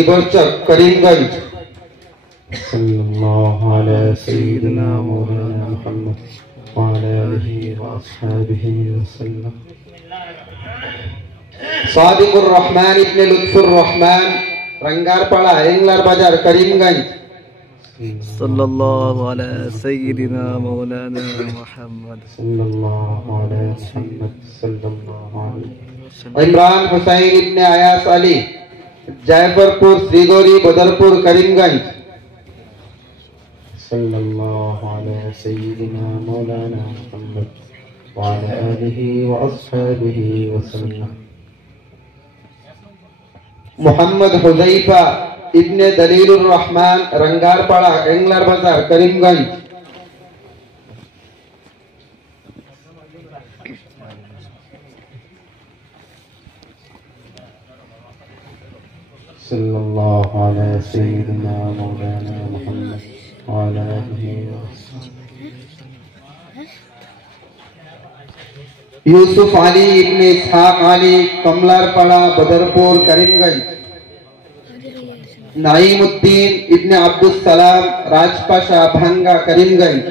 इबरचक करीमगंज। सल्लल्लाहु अलैहि सय्यिदिना मौलाना मुहम्मद व अला आलिहि व अस्हाबिहि वसल्लम। सादिकुर रहमान इब्ने लुत्फुर रहमान रंगारपाड़ा एंगलार बाजार करीमगंज। सल्लल्लाहु अला सय्यिदिना मौलाना मुहम्मद सल्लल्लाहु अलैहि मुहम्मद सल्लल्लाहु अलैहि। इमरान हुसैन इब्ने अयास अली जयपुरपुर श्रीगोरी बदरपुर करीमगंज। सल्लल्लाहु अलैहि सय्यिदिना मौलाना मुहम्मद व अला आलिहि व अस्हाबिहि वसल्लम। मोहम्मद हुज़ैफा इब्ने दलीलुर रहमान रंगारपाड़ा एंगलार बाजार करीमगंज। सल्लल्लाहु अलैहि सय्यिदिना मौलाना मुहम्मद व अला आलिहि व यूसुफ अली इब्ने इसहाक अली कमलारपाड़ा बदरपुर करीमगंज। नाईमुद्दीन इब्ने अब्दुल सलाम राजपाशा भंगा करीमगंज।